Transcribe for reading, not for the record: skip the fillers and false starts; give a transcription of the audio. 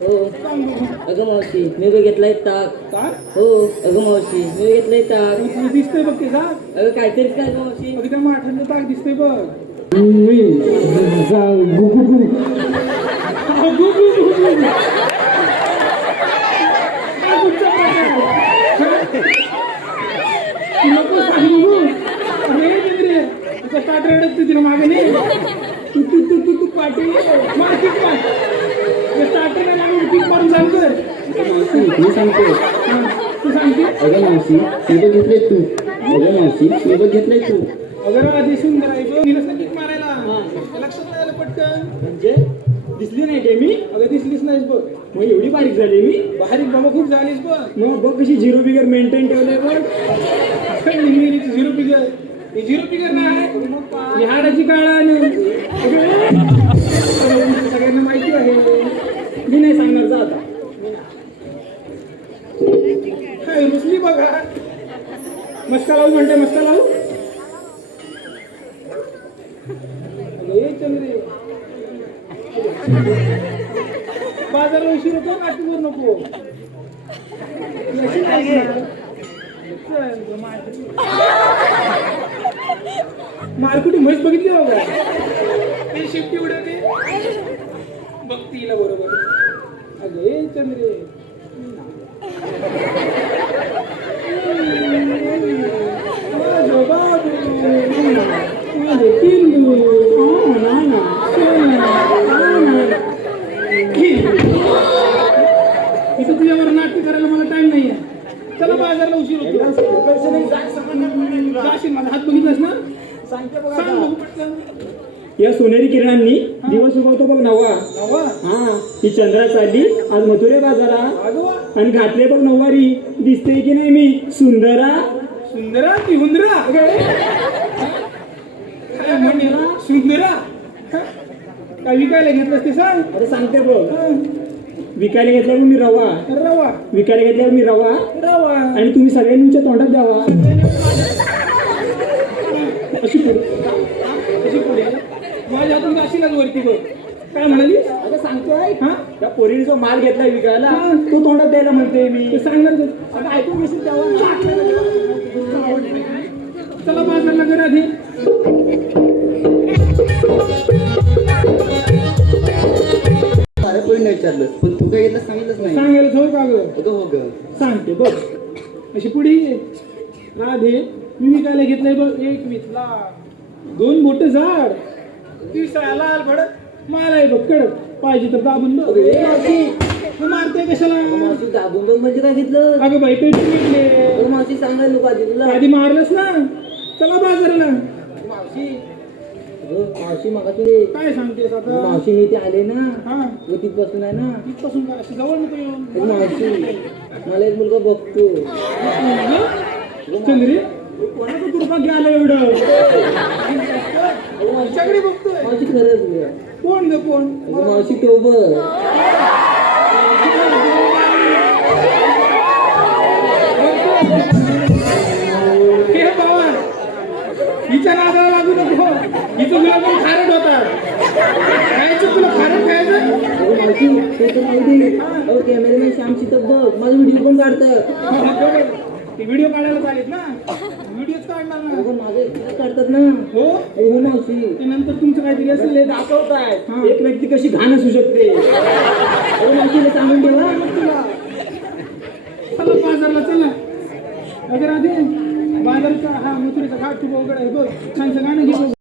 हो अगं मावशी मी बघितलाय ताक. हो अगं मावशी मी बघितलंय ताक. तुला दिसतंय बघ ते ताक. अगं काहीतरीच काय गं मावशी. अगं त्या माठांचं ताक दिसतंय बघ. नको सांगू. अरे जिंद्रे, तुझा स्टार्टर अडकते तिला मागे नाही. तू पाठी मारती का? स्टार्टर नाही लागून किक मारून सांगतोय. मी सांगतो. तू सांगते. अगं मावशी मी बघितलंय तू. अगं मावशी मी बघितलंय तू. अगं आधी सुंदर आहे बघ. तिला किक मारायला लक्षात नाही आलं पटकन. म्हणजे दिसली नाही ते मी. अगं दिसलीच नाहीस बघ. मग एवढी बारीक झाली मी. बारीक बाबा खूप झालीस बघ. मग बघ कशी झिरो फिगर मेंटेन ठेवलंय बघ. Zero figure. हे झिरो फिगर नाही. ही हाडाची काळा सगळ्यांना माहिती आहे. मी नाही सांगणार जा आता. काय रुसली बघा. मस्का लावू म्हणते मस्का लावू. अरे चंद्रे बाजारला उशीर होतो नाटकवर नको. अशी नाही ना. मारकुटी म्हैस बघितली बघा. ते शिफ्टी उडवते बघतीला बरोबर. अगे चंद्रे इथं तुझ्यावर नाटक करायला मला टाइम नाहीये. चला बाजारला उशीर होतो. जाशील माझा हात बघितलास ना. सांगते सांग बघू पटकन. या सोनेरी किरणांनी दिवस उगवतो बघ नवा. नवा हा ही चंद्रा चालली आज मथुरे बाजारा. आगवा आणि घातले बघ नऊवारी. दिसते की नाही मी सुंदरा. सुंदरा की हुंदरा. काय म्हणे सुंदरा. काय विकायला घेतलंस ते सांग. अरे सांगते बघ. विकायला घेतल्यावर मी रवा. रवा विकायला घेतल्यावर मी रवा. रवा आणि तुम्ही सगळ्यांच्या तोंडात द्यावा. अशी पुढे अशी पुढे माझ्या हातून जाशीलच वरती बघ. काय म्हणाली. अगं सांगतोय हा त्या पोरीने जो माल घेतलाय विकायला हा. तो तोंडात द्यायला म्हणते मी. ते सांगणार तू. अगं ऐकून घेशील तेव्हा. चला बाजारला कर आधी. साऱ्या पोरीने विचारलं पण तू काय घेतलं सांगितलंच नाही. सांगायला थोडं का गं. अगं हो ग. सांगते बघ. अशी पुढे ये. राधे मी विकायला घेतलंय बघ 21ला 2 मोठं झाड. 30ला लाल भडक माल आहे बघ कडक. पाहिजे तर दाबून बघ. तू मारते कशाला. मावशी दाबून बघ म्हणजे काय घेतलं. अगं बाई पेटी घेतले. अगं मावशी सांगायला नको आधी तुला. आधी मारलंस ना. चला बाजारला. मावशी अगं मावशी मग तुला काय सांगतेस आता. मावशी मी ते आले ना. हा तिथपासून आहे ना. तिथपासून काय अशी जवळ नको येऊन. अगं मावशी मला एक मुलगा बघतो. चंद्री कोणाचं कृपा घ्यायला एवढं. सगळी बघतोय. मावशी खरंच ग. कोण ग कोण. अगं मावशी तो बघ. हे बाबा हिच्या नादाला लागू नको. हिचं गुलाब खारट होता. खायचं तुला खारट खायचं. अगं मावशी ते तर माहिती. अहो कॅमेरामॅन श्यामची तर बघ माझा व्हिडिओ पण काढतं. ते व्हिडिओ काढायला चालेल ना. व्हिडिओच काढणार ना. अगं माझे काढतात ना. हो हो मावशी. ते नंतर तुमचं काहीतरी असेल ते हे दाखवताय हा. एक व्यक्ती कशी घाण असू शकते. अगं मावशीला सांगून ठेवा. तुला. चला बाजारला चला. अगर आधी बाजारचा हा मथुरेचा घाट खूप अवघड आहे बघ. छानचं गाणं घे.